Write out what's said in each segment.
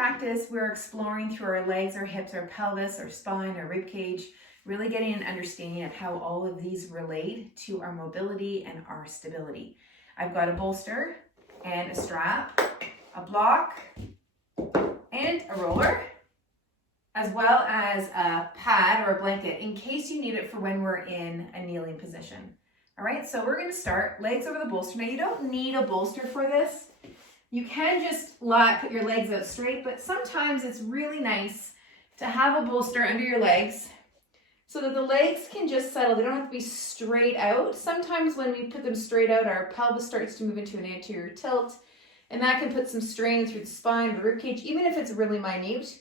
practice, we're exploring through our legs, our hips, our pelvis, our spine, our rib cage, really getting an understanding of how all of these relate to our mobility and our stability. I've got a bolster and a strap, a block, and a roller, as well as a pad or a blanket in case you need it for when we're in a kneeling position. All right, so we're going to start legs over the bolster. Now, you don't need a bolster for this. You can just put your legs out straight, but sometimes it's really nice to have a bolster under your legs so that the legs can just settle. They don't have to be straight out. Sometimes when we put them straight out, our pelvis starts to move into an anterior tilt, and that can put some strain through the spine, the ribcage, even if it's really minute.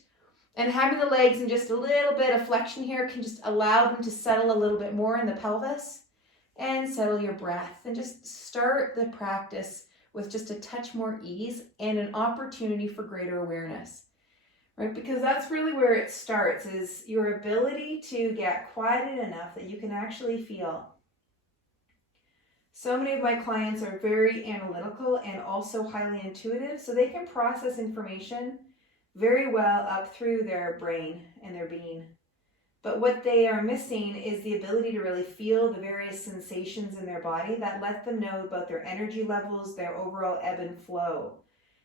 And having the legs in just a little bit of flexion here can just allow them to settle a little bit more in the pelvis and settle your breath, and just start the practice with just a touch more ease and an opportunity for greater awareness, right? Because that's really where it starts, is your ability to get quieted enough that you can actually feel. So many of my clients are very analytical and also highly intuitive, so they can process information very well up through their brain and their being. But what they are missing is the ability to really feel the various sensations in their body that let them know about their energy levels, their overall ebb and flow.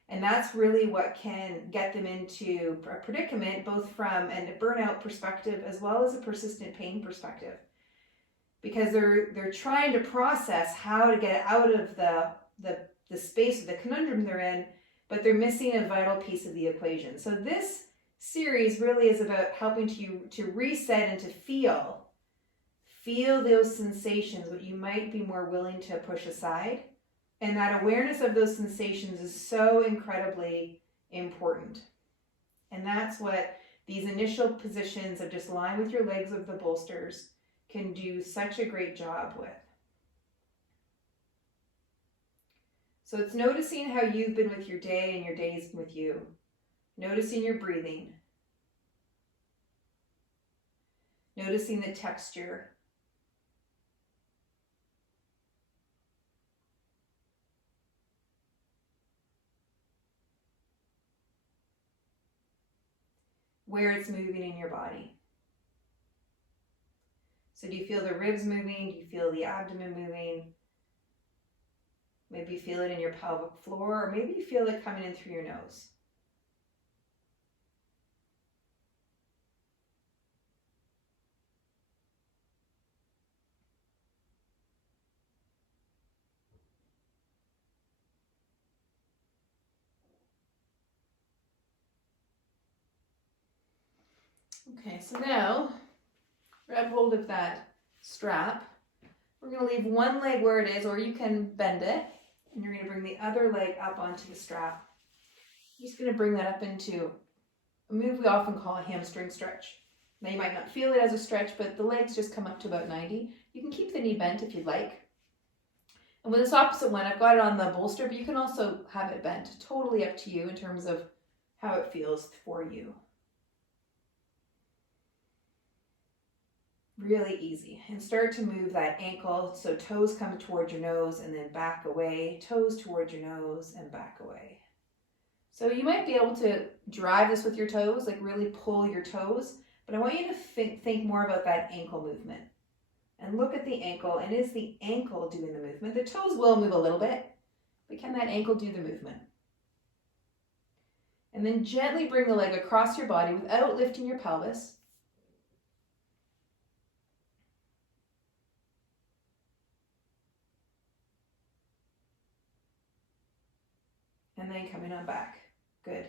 And that's really what can get them into a predicament, both from a burnout perspective as well as a persistent pain perspective. Because they're trying to process how to get out of the space or the conundrum they're in, but they're missing a vital piece of the equation. So this series really is about helping you to reset and to feel those sensations, what you might be more willing to push aside. And that awareness of those sensations is so incredibly important. And that's what these initial positions of just lying with your legs over the bolsters can do such a great job with. So it's noticing how you've been with your day and your day's been with you. Noticing your breathing. Noticing the texture. Where it's moving in your body. So do you feel the ribs moving? Do you feel the abdomen moving? Maybe you feel it in your pelvic floor, or maybe you feel it coming in through your nose. Okay, so now grab hold of that strap. We're going to leave one leg where it is, or you can bend it, and you're going to bring the other leg up onto the strap. You're just going to bring that up into a move we often call a hamstring stretch. Now you might not feel it as a stretch, but the legs just come up to about 90. You can keep the knee bent if you'd like. And with this opposite one, I've got it on the bolster, but you can also have it bent. Totally up to you in terms of how it feels for you. Really easy. And start to move that ankle so toes come towards your nose and then back away, toes towards your nose and back away. So you might be able to drive this with your toes, like really pull your toes, but I want you to think more about that ankle movement. And look at the ankle, and is the ankle doing the movement? The toes will move a little bit, but can that ankle do the movement? And then gently bring the leg across your body without lifting your pelvis. And then coming on back. Good.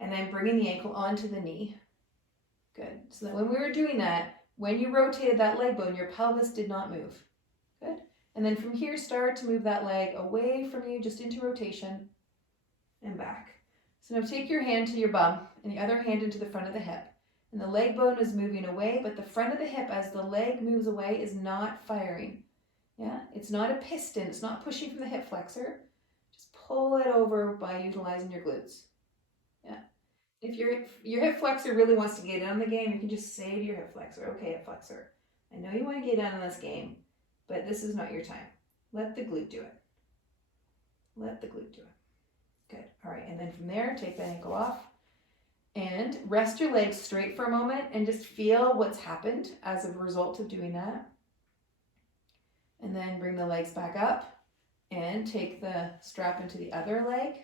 And then bringing the ankle onto the knee. Good. So that when we were doing that, when you rotated that leg bone, your pelvis did not move. Good. And then from here, start to move that leg away from you, just into rotation and back. So now take your hand to your bum and the other hand into the front of the hip. And the leg bone is moving away, but the front of the hip, as the leg moves away, is not firing. Yeah, it's not a piston. It's not pushing from the hip flexor. Just pull it over by utilizing your glutes. Yeah. If your hip flexor really wants to get in on the game, you can just say to your hip flexor, okay, hip flexor, I know you want to get in on this game, but this is not your time. Let the glute do it. Let the glute do it. Good. All right. And then from there, take that ankle off And rest your legs straight for a moment and just feel what's happened as a result of doing that. And then bring the legs back up and take the strap into the other leg.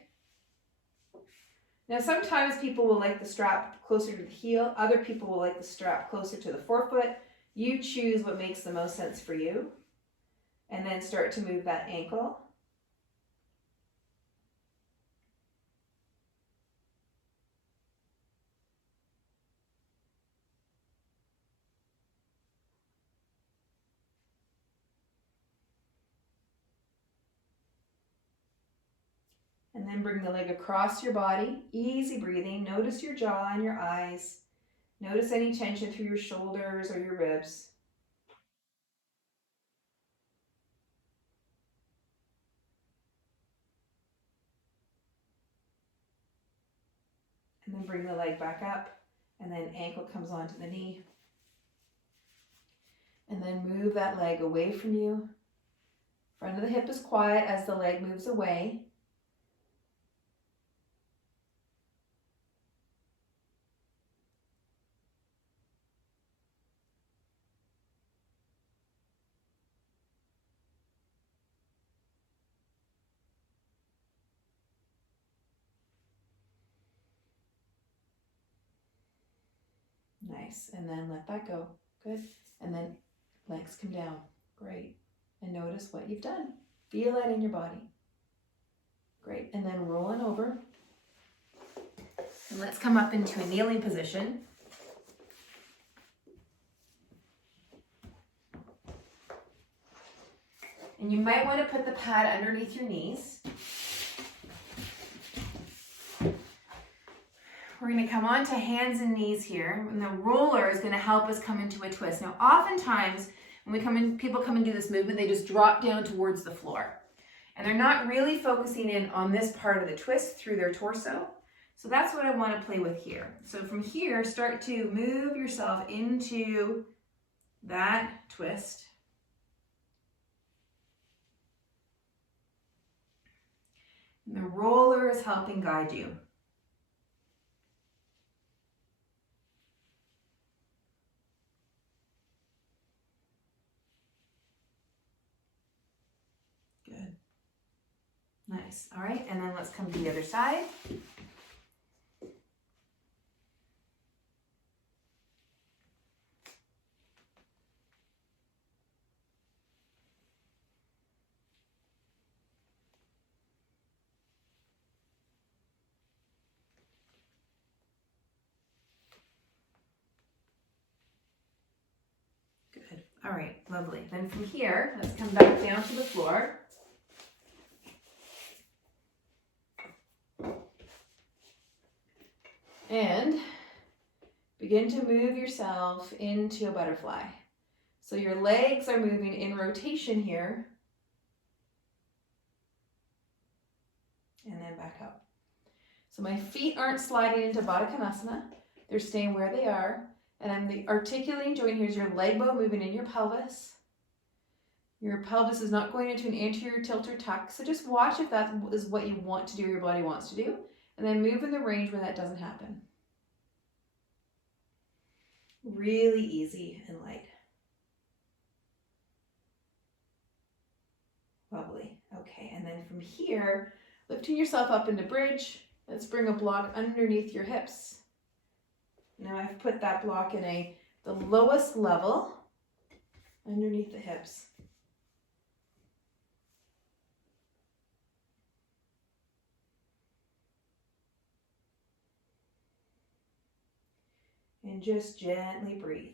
Now sometimes people will like the strap closer to the heel, other people will like the strap closer to the forefoot. You choose what makes the most sense for you. And then start to move that ankle. And then bring the leg across your body. Easy breathing. Notice your jaw and your eyes. Notice any tension through your shoulders or your ribs. And then bring the leg back up. And then ankle comes onto the knee. And then move that leg away from you. Front of the hip is quiet as the leg moves away. Nice. And then let that go. Good. And then legs come down. Great. And notice what you've done. Feel that in your body. Great. And then rolling over. And let's come up into a kneeling position. And you might want to put the pad underneath your knees. We're going to come on to hands and knees here, and the roller is going to help us come into a twist. Now, oftentimes, when people come and do this movement, they just drop down towards the floor. And they're not really focusing in on this part of the twist through their torso. So that's what I want to play with here. So from here, start to move yourself into that twist. And the roller is helping guide you. Good. Nice. All right, and then let's come to the other side. Good. All right, lovely. Then from here, let's come back down to the floor. And begin to move yourself into a butterfly. So your legs are moving in rotation here. And then back up. So my feet aren't sliding into Baddha Konasana. They're staying where they are. And I'm the articulating joint here is your leg bow moving in your pelvis. Your pelvis is not going into an anterior tilt or tuck. So just watch if that is what you want to do or your body wants to do. And then move in the range where that doesn't happen. Really easy and light. Lovely. Okay, and then from here, lifting yourself up into bridge. Let's bring a block underneath your hips. Now I've put that block in the lowest level underneath the hips. And just gently breathe.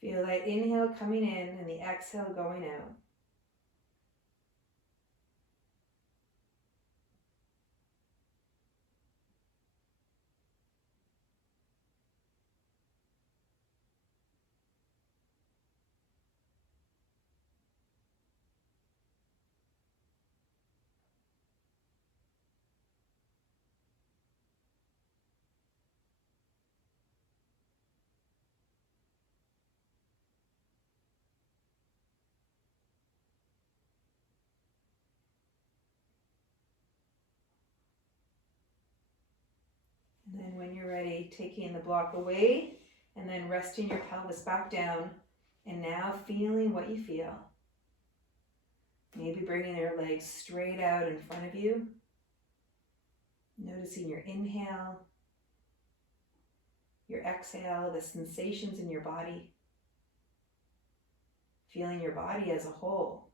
Feel that inhale coming in and the exhale going out. And then when you're ready, taking the block away and then resting your pelvis back down. And now feeling what you feel. Maybe bringing your legs straight out in front of you. Noticing your inhale, your exhale, the sensations in your body. Feeling your body as a whole.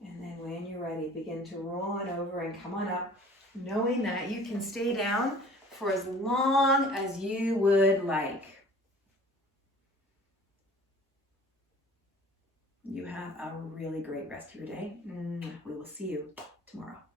And then when you're ready, begin to roll on over and come on up, knowing that you can stay down for as long as you would like. You have a really great rest of your day. We will see you tomorrow.